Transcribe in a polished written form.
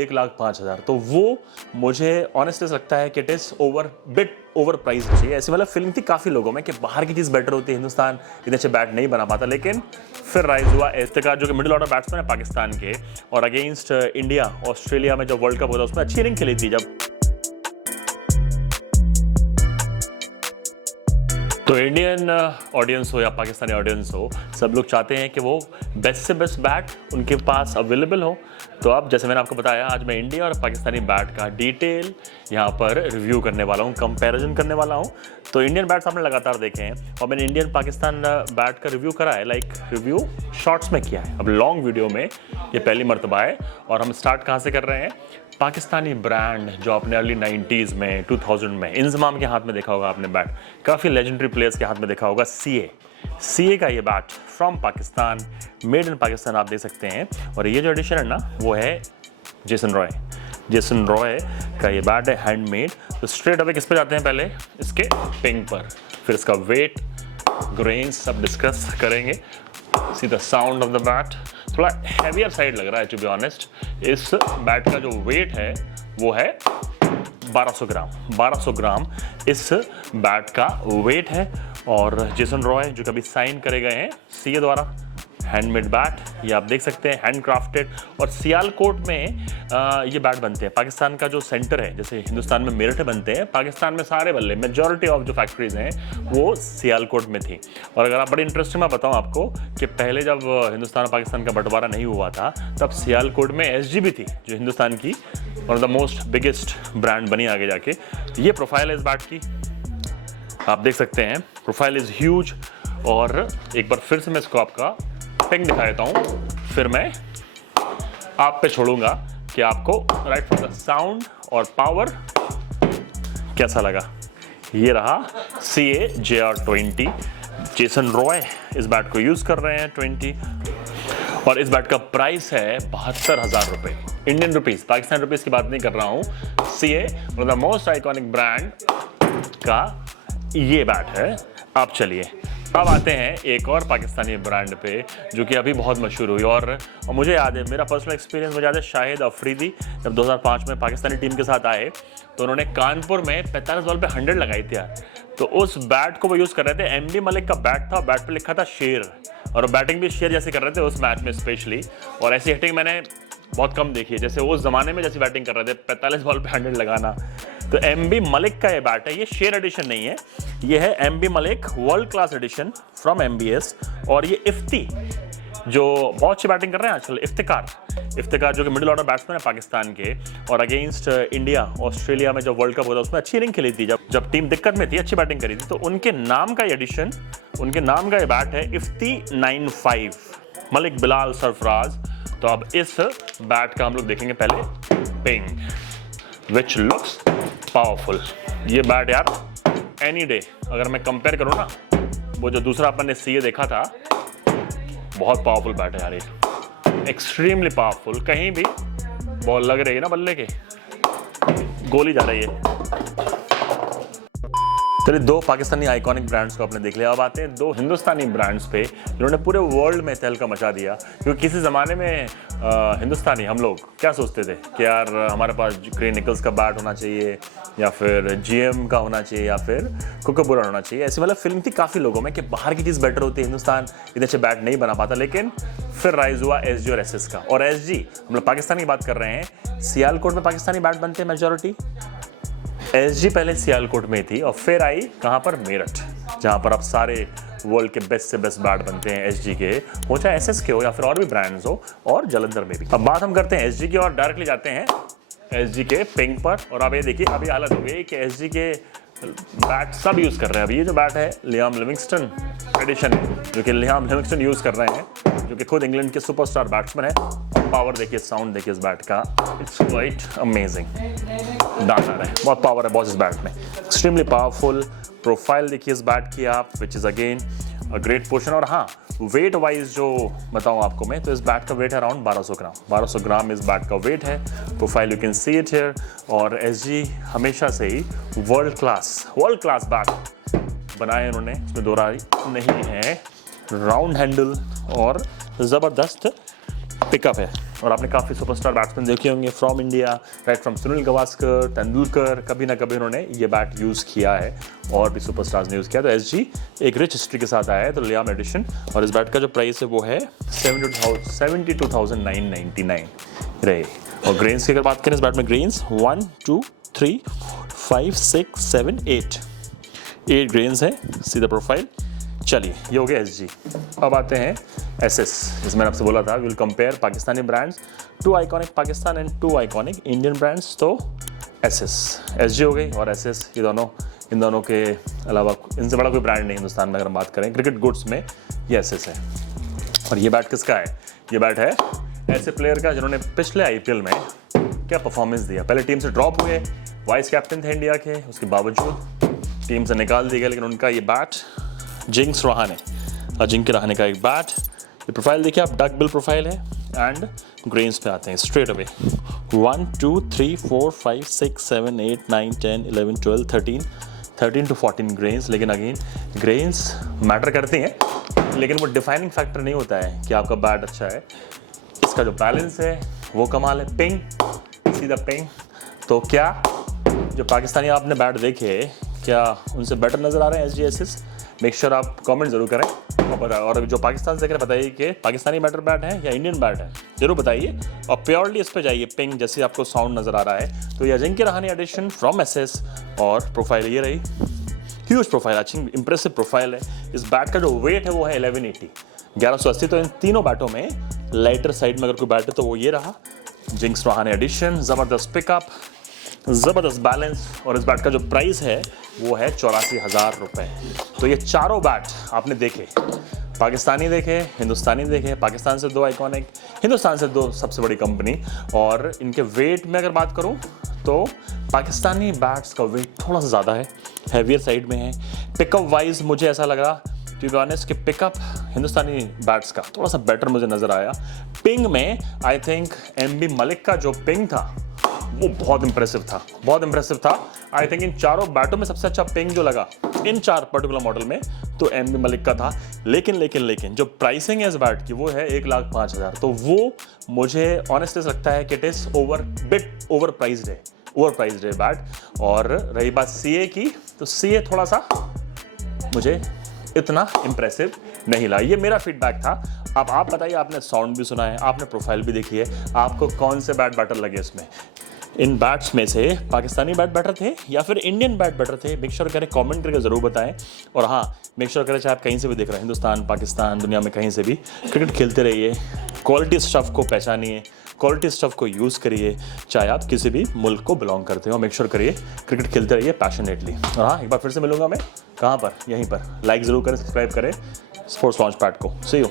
1,05,000। तो वो मुझे ऑनेस्टली लगता है कि इट इज़ ओवर प्राइस चाहिए। ऐसी मतलब फीलिंग थी काफ़ी लोगों में कि बाहर की चीज़ बेटर होती है, हिंदुस्तान इतने अच्छे बैट नहीं बना पाता। लेकिन फिर राइज हुआ इफ्तिकार जो कि मिडिल ऑर्डर बैट्समैन है पाकिस्तान के, और अगेंस्ट इंडिया ऑस्ट्रेलिया में जब वर्ल्ड कप होता उसमें अच्छी इनिंग खेली थी जब। तो इंडियन ऑडियंस हो या पाकिस्तानी ऑडियंस हो, सब लोग चाहते हैं कि वो बेस्ट से बेस्ट बैट उनके पास अवेलेबल हो। तो अब जैसे मैंने आपको बताया, आज मैं इंडिया और पाकिस्तानी बैट का डिटेल यहाँ पर रिव्यू करने वाला हूँ, कंपैरिजन करने वाला हूँ। तो इंडियन बैट्स आपने लगातार देखे हैं और मैंने इंडियन पाकिस्तान बैट का रिव्यू करा है, लाइक रिव्यू शॉर्ट्स में किया है। अब लॉन्ग वीडियो में ये पहली मर्तबा है। और हम स्टार्ट कहाँ से कर रहे हैं? पाकिस्तानी ब्रांड जो आपने अर्ली 90s में 2000 में इंजमाम के हाथ में देखा होगा आपने बैट, काफ़ी लेजेंडरी प्लेयर्स के हाथ में देखा होगा। सीए का ये bat from Pakistan, made in Pakistan आप देख सकते हैं। और ये जो एडिशन है ना वो है जेसन रॉय का ये बैट है, हैंडमेड। तो स्ट्रेट अवे किस पे जाते हैं? पहले इसके पिंग पर, फिर इसका वेट, ग्रेन्स सब डिस्कस करेंगे। See the sound of the bat, थोड़ा हैवियर साइड लग रहा है टू बी ऑनेस्ट। इस बैट का जो वेट है वो है 1200 ग्राम इस बैट का वेट है। और जेसन रॉय जो कभी साइन करे गए हैं सीए द्वारा, हैंडमेड बैट ये आप देख सकते हैं, हैंड क्राफ्टेड। और सियालकोट में ये बैट बनते हैं। पाकिस्तान का जो सेंटर है, जैसे हिंदुस्तान में मेरठ बनते हैं, पाकिस्तान में सारे बल्ले मेजॉरिटी ऑफ जो फैक्ट्रीज हैं वो सियालकोट में थी। और अगर आप बड़ी इंटरेस्टिंग मैं बताऊं आपको कि पहले जब हिंदुस्तान और पाकिस्तान का बंटवारा नहीं हुआ था तब सियालकोट में एसजी भी थी, जो हिंदुस्तान की one of the most biggest brand बनी आगे जाके। ये प्रोफाइल है इस बैट की, आप देख सकते हैं, प्रोफाइल इज ह्यूज। और एक बार फिर से मैं इसको आपका पिंग दिखा देता हूं, फिर मैं आप पे छोड़ूंगा कि आपको राइट फ्रॉम द साउंड और पावर कैसा लगा। ये रहा CA JR20, जेसन रॉय इस बैट को यूज कर रहे हैं 20। और इस बैट का प्राइस है 72,000 रुपए, इंडियन रुपीज, पाकिस्तान रुपीज की बात नहीं कर रहा हूं। CA one of the most iconic brand का ये बैट है। अब चलिए अब आते हैं एक और पाकिस्तानी ब्रांड पे जो कि अभी बहुत मशहूर हुई। और मुझे याद है, मेरा पर्सनल एक्सपीरियंस मुझे याद है, शाहिद अफरीदी जब 2005 में पाकिस्तानी टीम के साथ आए तो उन्होंने कानपुर में 45 बॉल पे 100 लगाई थी यार। तो उस बैट को वो यूज़ कर रहे थे, MB मलिक का बैट था, बैट पे लिखा था शेर, और बैटिंग भी शेर जैसे कर रहे थे उस मैच में स्पेशली। और ऐसी हिटिंग मैंने बहुत कम देखी है, जैसे उस जमाने में जैसी बैटिंग कर रहे थे, 45 बॉल पे 100 लगाना। तो MB मलिक का ये बैट है, ये शेर एडिशन नहीं है, ये है MB Malik world class edition from MBS। और ये इफ्ती जो बहुत अच्छी बैटिंग कर रहे हैं आजकल, इफ्तिकार जो कि मिडिल ऑर्डर बैट्समैन है पाकिस्तान के, और अगेंस्ट इंडिया ऑस्ट्रेलिया में जब वर्ल्ड कप होता उसमें अच्छी इनिंग खेली थी, जब टीम दिक्कत में थी, अच्छी बैटिंग करी थी। तो उनके नाम का एडिशन, उनके नाम का ये बैट है इफ्ती 95 मलिक बिलाल सरफराज। तो अब इस बैट का हम लोग देखेंगे पहले पिंग, विच लुक्स पावरफुल। ये बैट यार एनी डे अगर मैं कंपेयर करूँ ना, वो जो दूसरा अपन ने CA देखा था, बहुत पावरफुल बैट है यार ये, एक्सट्रीमली पावरफुल। कहीं भी बॉल लग रही है ना बल्ले के, गोली जा रही है। चलिए, दो पाकिस्तानी आइकॉनिक ब्रांड्स को आपने देख लिया। अब आते हैं दो हिंदुस्तानी ब्रांड्स पे जिन्होंने पूरे वर्ल्ड में तहलका मचा दिया। क्योंकि किसी ज़माने में हिंदुस्तानी हम लोग क्या सोचते थे कि यार हमारे पास क्रेन निकल्स का बैट होना चाहिए, या फिर GM का होना चाहिए, या फिर कुकाबुरा होना चाहिए। ऐसी मतलब फीलिंग थी काफ़ी लोगों में कि बाहर की चीज़ बेटर होती है, हिंदुस्तान इतने अच्छे बैट नहीं बना पाता। लेकिन फिर राइज हुआ SG और SS का। और SG हम लोग पाकिस्तान की बात कर रहे हैं, सियालकोट में पाकिस्तानी बैट बनते हैं मेजॉरिटी। SG पहले सियालकोट में थी और फिर आई कहाँ पर? मेरठ, जहाँ पर अब सारे वर्ल्ड के बेस्ट से बेस्ट बैट बनते हैं SG के, हो चाहे SS के हो या फिर और भी ब्रांड्स हो, और जलंधर में भी। अब बात हम करते हैं SG की और डायरेक्टली जाते हैं SG के पिंग पर। और अब ये देखिए, अभी हालत हो गई कि SG के बैट सब यूज़ कर रहे हैं। अभी ये जो बैट है लियाम लिविंगस्टन एडिशन है, जो कि लियाम लिविंगस्टन यूज़ कर रहे हैं, जो कि खुद इंग्लैंड के सुपरस्टार बैट्समैन है। पावर देखिए, साउंड देखिए इस बैट का, इट्स क्वाइट अमेजिंग। डांसर है, बहुत पावर है बॉस इस बैट में, एक्सट्रीमली पावरफुल। प्रोफाइल देखिए इस बैट की आप, which is again a great portion. और हाँ, वेट वाइज जो बताऊँ आपको मैं, तो इस बैट का वेट है अराउंड 1200 ग्राम। 1200 ग्राम इस बैट का वेट है। Profile you can see it here. और SG हमेशा से ही वर्ल्ड क्लास बैट बनाए उन्होंने, इसमें दो राय नहीं है। राउंड हैंडल और ज़बरदस्त पिकअप है। और आपने काफ़ी सुपरस्टार बैट्समैन देखे होंगे from India, right from Sunil Gavaskar, Tendulkar, कभी ना कभी उन्होंने ये बैट यूज़ किया है और भी सुपरस्टार्स ने यूज़ किया। तो एसजी एक रिच हिस्ट्री के साथ आया है, तो लियाम एडिशन। और इस बैट का जो प्राइस है वो है 72,999 रहे। और ग्रेन्स की अगर बात करें इस बैट में, ग्रेन्स 1 2 3 5 6 7 8 ग्रेन्स है, सीधा प्रोफाइल। चलिए ये हो गया एसजी। अब आते हैं एसएस। जिसमें मैंने आपसे बोला था will compare Pakistani brands, 2 iconic Pakistan and 2 iconic Indian brands. तो एसजी हो गई और एसएस, ये दोनों, इन दोनों के अलावा इनसे बड़ा कोई ब्रांड नहीं हिंदुस्तान में अगर हम बात करें क्रिकेट गुड्स में, ये एसएस है। और ये बैट किसका है? ये बैट है ऐसे प्लेयर का जिन्होंने पिछले आईपीएल में क्या परफॉर्मेंस दिया। पहले टीम से ड्रॉप हुए, वाइस कैप्टन थे इंडिया के, उसके बावजूद टीम से निकाल दिया गया, लेकिन उनका ये बैट जिंक्स रहाणे, अजिंक्य रहाणे का एक बैट। ये प्रोफाइल देखिए आप, डक बिल प्रोफाइल है एंड ग्रेन्स पे आते हैं स्ट्रेट अवे। 1 2 3 4 5 6 7 8 9 10 11 12 13 to 14 grains. लेकिन अगेन ग्रेन्स मैटर करती हैं, लेकिन वो डिफाइनिंग फैक्टर नहीं होता है कि आपका बैट अच्छा है। इसका जो बैलेंस है वो कमाल है। पिंग, सीधा पिंग। तो क्या जो पाकिस्तानी आपने बैट देखे, क्या उनसे बेटर नज़र आ रहे हैं एसजी एसएस? मेक श्योर आप कमेंट जरूर करें। और जो पाकिस्तान से देख रहे हैं बताइए कि पाकिस्तानी बैटर बैट है या इंडियन बैट है, जरूर बताइए। और प्योरली इस पे जाइए, पिंग जैसे आपको साउंड नज़र आ रहा है। तो ये Ajinkya Rahane edition from SS और प्रोफाइल ये रही, ह्यूज प्रोफाइल, अच्छी इंप्रेसिव प्रोफाइल है। इस बैट का जो वेट है वो है 1180, 1180। तो इन तीनों बैटों में लाइटर साइड में अगर कोई बैट है तो वो ये रहा, जिंक्स रहाणे एडिशन। ज़बरदस्त पिकअप, ज़बरदस्त बैलेंस। और इस बैट का जो प्राइस है वो है 84,000 रुपये। तो ये चारों बैट आपने देखे, पाकिस्तानी देखे, हिंदुस्तानी देखे। पाकिस्तान से 2 आइकॉनिक, हिंदुस्तान से 2 सबसे बड़ी कंपनी। और इनके वेट में अगर बात करूं तो पाकिस्तानी बैट्स का वेट थोड़ा सा ज़्यादा है, हैवियर साइड में है। पिकअप वाइज मुझे ऐसा लग रहा टू बी ऑनेस्ट कि पिकअप हिंदुस्तानी बैट्स का थोड़ा सा बेटर मुझे नज़र आया। पिंग में आई थिंक एमबी मलिक का जो पिंग था वो बहुत इंप्रेसिव था, बहुत इंप्रेसिव था। आई थिंक इन चारों बैटों में सबसे अच्छा पिंग जो लगा इन 4 पर्टिकुलर मॉडल में तो एमबी मलिक का था। लेकिन जो प्राइसिंग है इस बैट की वो है 1,05,000। तो वो मुझे ऑनेस्टली लगता है कि it is bit over priced है बैट। और रही बात सीए की, तो सीए थोड़ा सा मुझे इतना इंप्रेसिव नहीं लगा। ये मेरा फीडबैक था। अब आप बताइए, आपने साउंड भी सुना है, आपने प्रोफाइल भी देखी है, आपको कौन से बैट बेटर लगे इसमें? इन बैट्स में से पाकिस्तानी बैट बेटर थे या फिर इंडियन बैट बेटर थे? मेक श्योर करें, कमेंट करके ज़रूर बताएं। और हाँ, मेक श्योर करें चाहे आप कहीं से भी देख रहे हैं, हिंदुस्तान, पाकिस्तान, दुनिया में कहीं से भी, क्रिकेट खेलते रहिए, क्वालिटी स्टफ़ को पहचानिए, क्वालिटी स्टफ़ को यूज़ करिए, चाहे आप किसी भी मुल्क को बिलोंग करते हो। मेक श्योर करिए क्रिकेट खेलते रहिए पैशनेटली। और हाँ, एक बार फिर से मिलूंगा मैं, कहाँ पर? यहीं पर। लाइक ज़रूर करें, सब्सक्राइब करें स्पोर्ट्स लॉन्च पैड को। सी यू।